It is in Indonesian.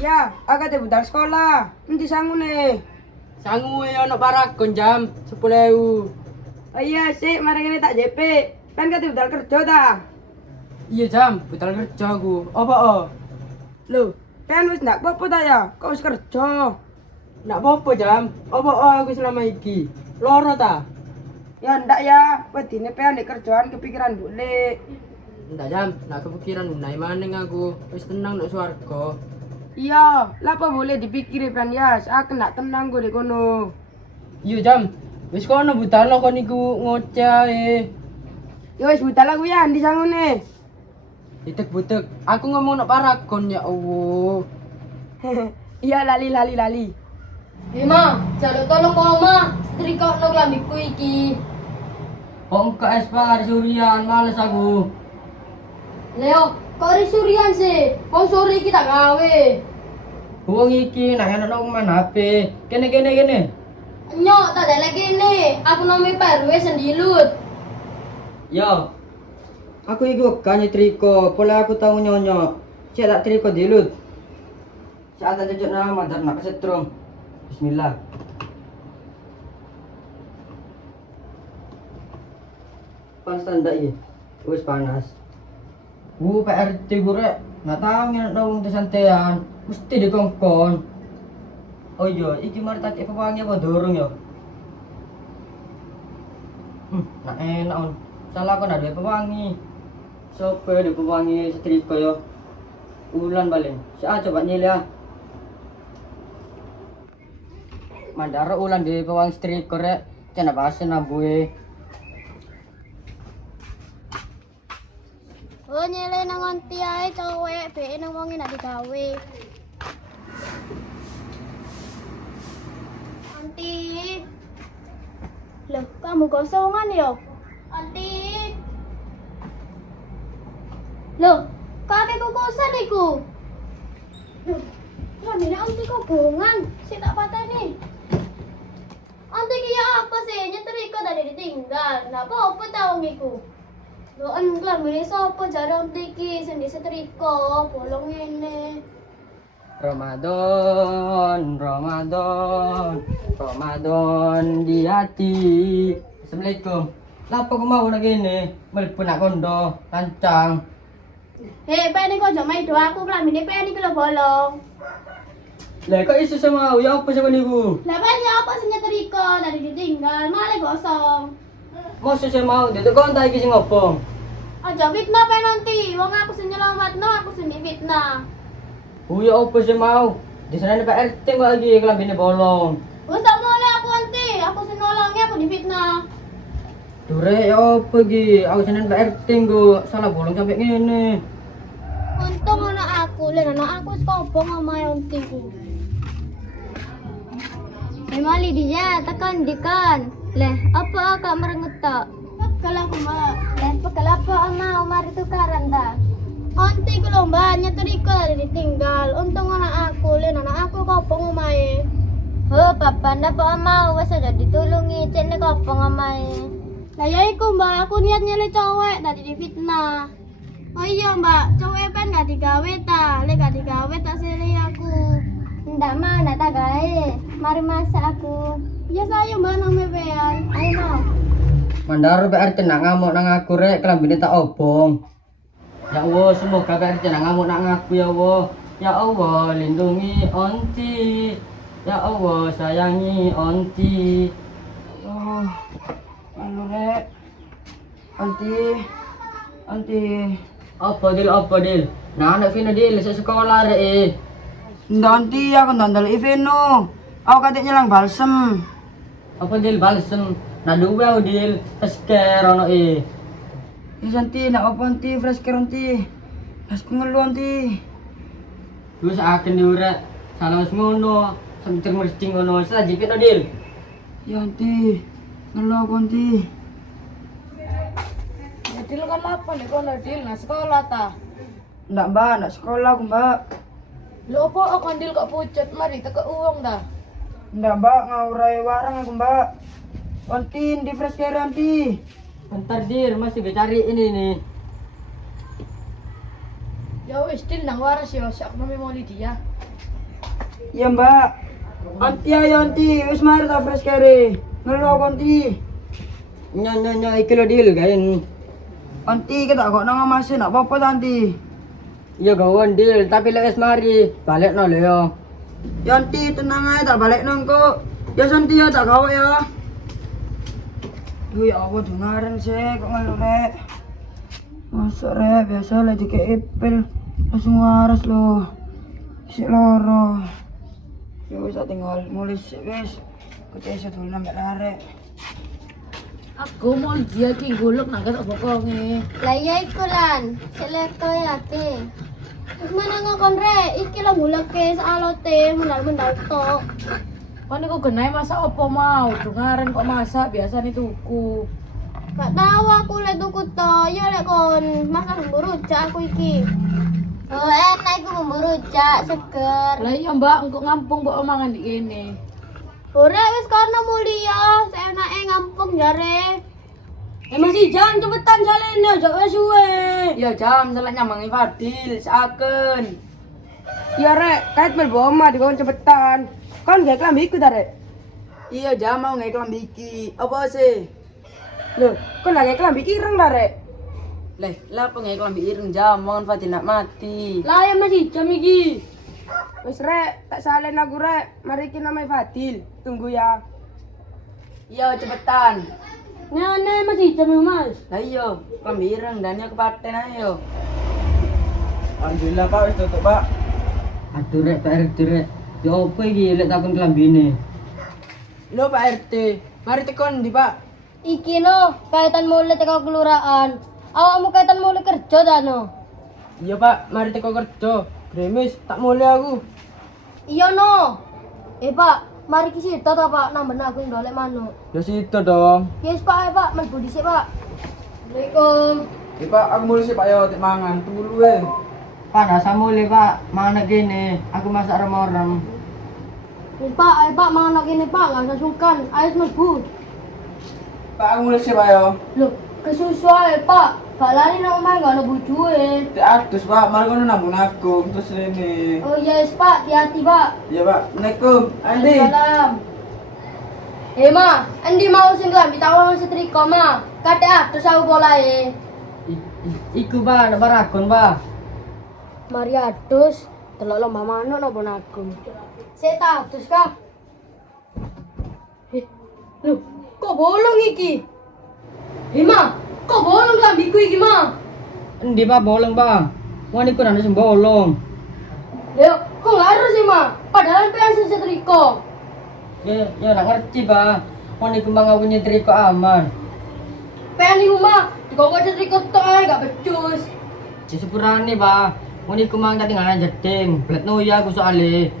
Ya, agak teh budal sekolah. Nanti sangu nih. Sangu ono parakon jam 10.000. Oh iya sih, mari ini tak JP. Kan kate budal kerja dah. Iya jam, betul kerja aku. Apa Loh, kan wis ndak apa-apa ta ya? Kok wis kerja? Nak apa jam? Apa aku selama iki? Loro ta? Ya ndak ya, wedine pean di kerjaan kepikiran boleh. Ndak jam, nak kepikiran naik maning aku. Wis tenang nak swarga. Iya, lah apa boleh dipikir kan ya? Aku ndak tenang gue di kono. Iya jam, wis kono buta lo kon iku ngoceh ae. Ya wis budal aku ya, ndi sangu nih. Butek-butek, aku ngomong nak parakon ya Allah. Iya lali. Ma, jaluk tolong kok ma, setrika no klambiku iki. Kok ke Espar Surian, males aku. Leo, kok ri surian sih? Kok sore iki tak gawe. Wong iki nak enak nang main HP. Kene. Nyok, tak ada lagi nih. Aku nomi perwe sendilut. Yo. Aku iku kan triko, pola aku tahu nyonyo. Cek tak triko dilut. Saat tak jujur nama dan nak kesetrum. Bismillah. Panas tanda iya. Wis panas. PRT gue nggak tahu nggak tahu untuk santean. Mesti dikongkon. Oh iya, iki mari tak pewangi apa dorong ya? Nak enak on. Salah aku nak pewangi. Sopo di pewangi setrika ya. Ulan paling. Saya coba nyil ya. Mandara ulan di pewangi setrika rek. Cina bahasa nabue. Oh nyele nang onti ae cowek, be nang wonge nak digawe. Onti. Loh, kamu kosongan ya? Onti. Loh, kakekku kosan iku. Loh, lamine onti kok bongan, sik tak pateni. Onti ki ya apa sih nyetrika tadi ditinggal. Napa apa ta wong iku? Loh, lamine sapa jare onti ki sing disetrika, bolong ngene. Ramadan di hati. Assalamualaikum. Lapa kau mau lagi ni? Melipun nak kondo, lancang. Hei, pengen kok jomai doa aku kelamine pengen iki lho bolong. Lah kok isu sama ya apa sama niku? Lah pengen apa sing nyetrika tadi ditinggal, malah gosong. Mosok saya mau, dia kau entah iki sing opo. Aja fitnah pengen nanti, wong aku sing nyelametno, aku sing difitnah. Ya apa saya mau? Di sana ni Pak RT kok lagi kelambine bolong. Wes tak boleh aku nanti, aku sing nolongi aku difitnah. Dure ya apa iki? Aku sana Pak RT kok salah bolong sampai ngene. Untung anak aku, anak aku wis kobong omahe ontiku. Mali dia tekan dikan. Leh, apa agak merengut tak? Pekel aku, Mbak. Leh, pekel apa ama Umar itu karan tak? Onti ku lho, Mbak, nyetrika tadi ditinggal. Untung anak aku kobong omahe. Oh, papa ndak apa ama wis aja ditulungi, cene kobong omahe. Lah ya iku, Mbak, aku niat nyele cowek tadi difitnah. Oh iya, Mbak, cowek pen gak digawe ta? Lek gak digawe tak sele aku. Ndak mau, ndak tak gawe. Mari masak aku. Ya saya Mbak nang mewean. Ayo mau. Mandar Pak RT nak ngamuk nang aku rek kelambine tak obong. Ya Allah, semoga Pak RT nak ngamuk nang aku ya Allah. Ya Allah, lindungi onti. Ya Allah, sayangi onti. Oh, anu rek. Anti. Apa Dil? Nah, anak Vina Dil, sa sekolah rek. Ndak anti aku ndandel Iveno. Aku kate nyelang balsem. Apa Dil balsem? Nah dua Dil, esker ono Wis anti nak apa anti fresh care anti. Pas ngelu anti. Terus akan diurek salah ngono, sambil mercing ngono, salah jepit Dil. Ya anti. Ngelu aku anti. Dil kan apa nih kono Dil nah sekolah ta? Ndak Mbak, nak sekolah aku Mbak. Lho apa akan Dil kok pucet mari teke uang dah. Ndak Mbak, ngaurai warang aku Mbak. Anti di fresh care anti. Bentar Dil, masih cari ini nih. Ya wis Dil nang waras ya, sak nami mau Lydia. Iya mbak. Anti ayo anti, wis mari ta fresh kere. Ngelo konti. Nyo iki lo deal kain. Anti kita kok nang masih nak apa-apa ta, anti. Iya gawon deal, tapi lek wis mari balik no lo yo. Ya anti tenang aja tak balik nang kok. Ya santi ya tak gawe ya. Duh ya Allah dengaran sih kok ngelu rek. Masa rek biasa lah dikei pil langsung waras lo. Si loro. Ya wis tak tinggal mulai sih wis. Kecesa dulu nambah arek. Aku mau dia ki guluk nang ketok bokonge. Lah iya iku lan, seleto ya te. Wis mana ngokon rek, iki lho nguleke salote mendal-mendal tok. Kan iku genai masak opo mau? Dungaren kok masak biasa nih tuku. Gak tahu aku lek tuku to, ya lek kon masak bumbu rujak aku iki. Oh enak iku bumbu rujak seger. Lah iya Mbak, engko ngampung mbok mangan di kene. Ora wis kono mulia, seenake ngampung jare. Masih jangan cepetan jalene aja wis suwe. Ya jam selek nyambangi Fadil saken. Iya rek, kait melbo oma dikon cepetan. Kan gak kelambi iku ta rek? Iya jam mau ngek kelambi iki. Apa sih? Loh, kon lagi kelambi ireng ta rek? Leh, lah pengen kelambi ireng jam mau Fadil nak mati. Lah ya masih jam iki. Wis rek, tak salen aku rek. Mari kita namanya Fadil. Tunggu ya. Iya cepetan. Ngene masih jam iki, Mas. Lah iya, kelambi ireng dan ya kepaten ayo. Alhamdulillah Pak wis tutup Pak. Aduh rek Pak RT rek. Ya opo iki lek takon kelambine. Lho Pak RT, mari tekon di Pak. Iki no, kaitan mulai teko kelurahan. Awakmu kaitan mulai kerja ta no? Iya Pak, mari teko kerja. Gremis tak mulai aku. Iya no. Pak, mari ki sida ta Pak, nambah aku ndolek manuk. Ya situ dong. Yes Pak, Pak, mlebu dhisik Pak. Assalamualaikum. Ya Pak, aku mulai sih Pak ya tik mangan. Tunggu dulu ya. Panas samule Pak, mana gini. Aku masak remorem. Yes Pak, ayo Pak, mangan kene Pak, enggak usah sungkan. Ayo mlebu. Pak, aku mulai sih Pak ya. Loh, kesusu ae Pak. Gak lali nang omah gak ono bojoe. Tik adus Pak, mari kono nambung agung terus ini. Oh yes Pak, hati-hati Pak. Iya Pak, Assalamualaikum. Andi. Salam. Ma, endi mau sing klambi tawon setrika ma. Kate adus aku polae. Iku Pak, nak baragon Pak. Mari adus, delok lomba manuk napa nagung. Sik tak adus kah? Lho, kok bolong iki? Ma, kok bolong klambiku iki ma? Endi Pak bolong Pak? Wani ku nang sembolong. Lho, kok ngaruh sih ma? Padahal pengen setrika. Ya nak ngerti Pak. Wani ku mangga punya triko aman. Pengen iku ma, dikongkon setrika tok ae gak becus. Sepurane Pak. Wani ku mangga tinggalan jeding. Blet nuya aku soalé.